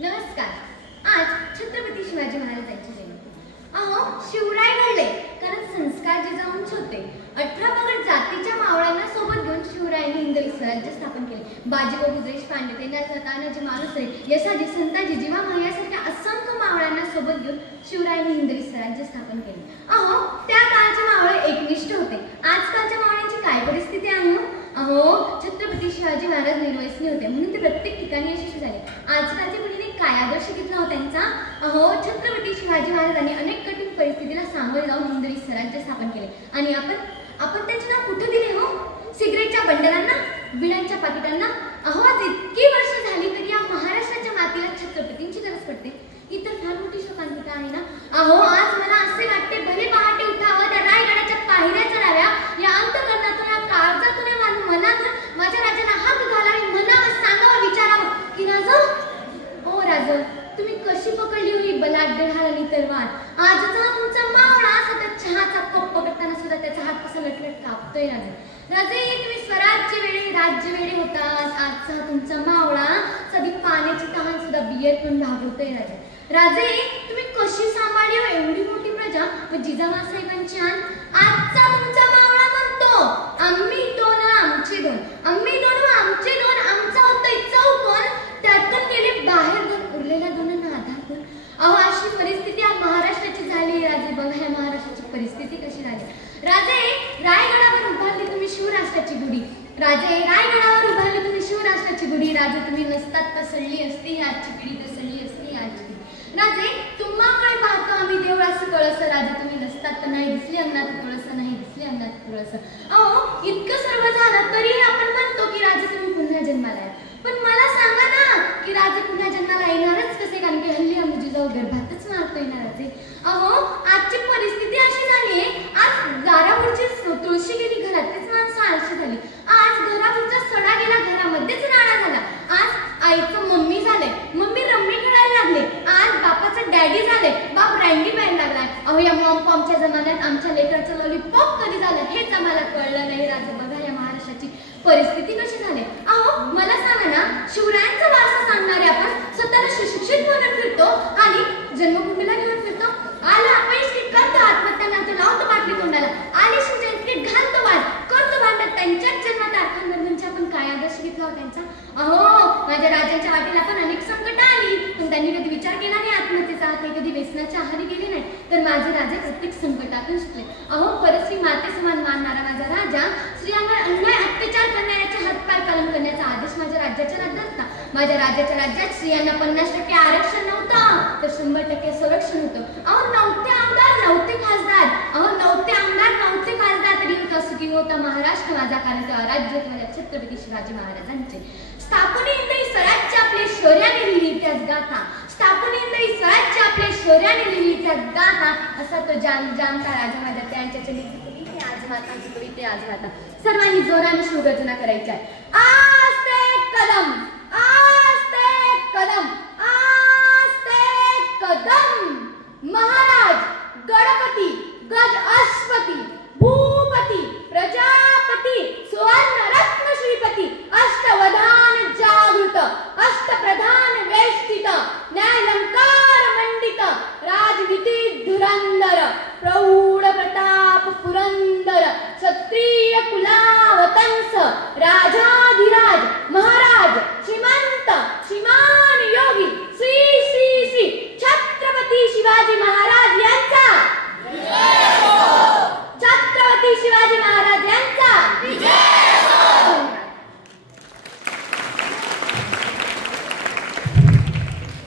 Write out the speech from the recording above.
नमस्कार. आज छत्रपती शिवाजी महाराजांची जयंती. अहो, शिवराय घडले कारण संस्कार जिजाऊंचे होते. 18 पगड जातीच्या मावळ्यांना सोबत घेऊन शिवरायांनी हिंदवी स्वराज्य स्थापन केले. बाजीराव बुद्रेश पांडे, तेनाजी तानाजी मालुसरे, यसाजी, संताजी, जिवामाई यासारख्या असंख्य मावळ्यांना सोबत घेऊन शिवरायांनी हिंदवी स्वराज्य स्थापन केले. अहो, त्या काळचे मावळे एकनिष्ठ होते. आजकालच्या मावळ्यांची काय परिस्थिती आहे? अहो, छत्रपती शिवाजी महाराज निर्वसनी होते म्हणून ते प्रत्येक ठिकाणी यशस्वी झाले. आजकालच्या पिढीने काय आदर्श घेतला होता त्यांचा? अहो, छत्रपती शिवाजी महाराजांनी अनेक कठीण परिस्थितीला सामोरे जाऊन हिंदवी स्वराज्य स्थापन केले. आणि आपण त्यांचे नाव कुठे दिले हो? सिगरेटच्या बंडलांना, बिड्यांच्या पाकिटांना. अहो, आज इतकी वर्ष झाली तरी या महाराष्ट्राच्या मातीला छत्रपतींची गरज पडते. इतर फार मोठी शोकांतिका आहे ना. अहो, आज मला असे वाटते भले पहाटे उठावं, त्या रायगडाच्या पायऱ्या चढाव्या, या अंतकरणातून, या काळजातून, या मनातून माझ्या राजाला हाक घालावी, म्हणावं, सांगावं, विचारावं की राजा, ओ राजा, तुम्ही कशी पकडली होई बलाढ्य ढाल तलवार? आजचा तुमचा मावळा सतत चहाचा कप पकडताना सुद्धा त्याचा हात कसा लटलट कापतोय. राजे, तुम्ही स्वराज्य वेळे राज्य वेळे होतात. आजचा तुमचा मावळा सदी पाण्याची तहान सुद्धा बियर पण भागवतोय. राजे, तुम्ही कशी सांभाळली हो एवढी मोठी प्रजा व जिजामासाहेबांची आण? आजचा तुमचा मावळा म्हणतो, आम्ही दोन आमचे दोन, आम्ही दोन व आमचे दोन, आमचा होतोय चौकोन, त्यातून गेले बाहेर दोन, उरलेल्या दोनांना आधार कोण? अहो, अशी परिस्थिती महाराष्ट्राची झाली. राजे, बघा या महाराष्ट्राची परिस्थिती कशी झाली. राजे, रायगडावर उभारली तुम्ही शिवराष्ट्राची गुढी. राजे, रायगडावर उभारली तुम्ही शिवराष्ट्राची गुढी. राजे, तुम्ही नसतात तर सडली असती आजची पिढी, तर सडली असती आजची पिढी. राजे, तुम्हाकडे पाहतो आम्ही देवळाचं कळस. राजे, तुम्ही नसतात तर नाही दिसली अंगणात तुळस, नाही दिसली अंगणात तुळस. अहो, इतकं सर्व झालं तरी आपण म्हणतो की राजे तुम्ही पुन्हा जन्माला आहे. पण मला सांगा ना की राजे पुन्हा जन्माला येणारच कसे? कारण की हल्ली आम्ही जिजाऊ गर्भातच मारतोय ना राजे. अहो, आजची परिस्थिती अशी झाली आहे, आज दारापुढची तुळशी गेली घरात, तेच माणसं आळशी झाली. आज घरापुढचा सडा गेला, घरामध्येच राडा झाला. आज आईचं मम्मी झालंय, मम्मी रम्मी खेळायला लागले. आज बापाचं डॅडी झाले, बाप रँडी प्यायला लागलाय. अहो, या मॉम पॉमच्या जमान्यात आमच्या लेकराचं लॉलीपॉप कधी झालं हेच आम्हाला कळलं नाही. राजे, बघा या महाराष्ट्राची परिस्थिती कशी झाली. अहो, मला सांगा ना, शिवरायांचा वारसा सांगणारे आपण स्वतःला सुशिक्षित म्हणून फिरतो आणि जन्मभूमीला घेऊन फिरतो. आला अपयश की करतो आत्महत्या, नातो लावतो बाटली तोंडाला, आले शिवजयंती घालतो वाद, करतो भांडत. त्यांच्याच जन्मात अर्थांवरची आपण काय आदर्श घेतला होता त्यांचा? अहो, माझ्या राजांच्या वाटेला पण अनेक संकट आली, पण त्यांनी कधी विचार केला नाही आत्महत्येचा. ते कधी व्यसनाच्या आहारी गेले नाही, तर माझे राजे प्रत्येक संकटातून शिकले. अहो, परस्त्री माते समान मानणारा माझा राजा स्त्रियांवर अन्याय अत्याचार करण्याचे हातपाय कलम करण्याचा आदेश माझ्या राज्याच्या राज्यात होता. माझ्या राज्याच्या राज्यात स्त्रियांना 50% आरक्षण नव्हतं, तर 100% संरक्षण होतं. अहो, नव्हते आमदार, नव्हते खासदार. अहो, नव्हते आमदार, नव्हते खासदार, तरी होता सुखी होता महाराष्ट्र माझा, कारण तेव्हा राज्य माझ्या छत्रपती शिवाजी महाराजांचे. स्थापनेतही स्वराज्य आपले शौर्याने लिहिली इतिहास गाथा, स्थापनेतही स्वराज्य आपले शौर्याने लिहिली इतिहास गाथा, असा तो जाणता राजा माझ्या त्यांच्या चलित आज माता ते आज माता. सर्वांनी जोराने शिवगर्जना करायच्या. आस्ते कदम, आस्ते कदम, आस्ते कदम. महाराज, गणपती, गज अश्वती, भूपती, प्रजापती, सुवर्ण रत्न श्रीपती, अष्टवधान जागृत, अष्टप्रधान वेष्टित, न्यायलंकार मंडित, राजनीती धुरंधर, प्रौढ प्रताप पुरंदर, क्षत्रिय कुलावतंस, राजाधिराज, महाराज, श्रीमंत, श्रीमान योगी, श्री श्री श्री छत्रपती शिवाजी महाराज यांचा, छत्रपती शिवाजी महाराज यांचा.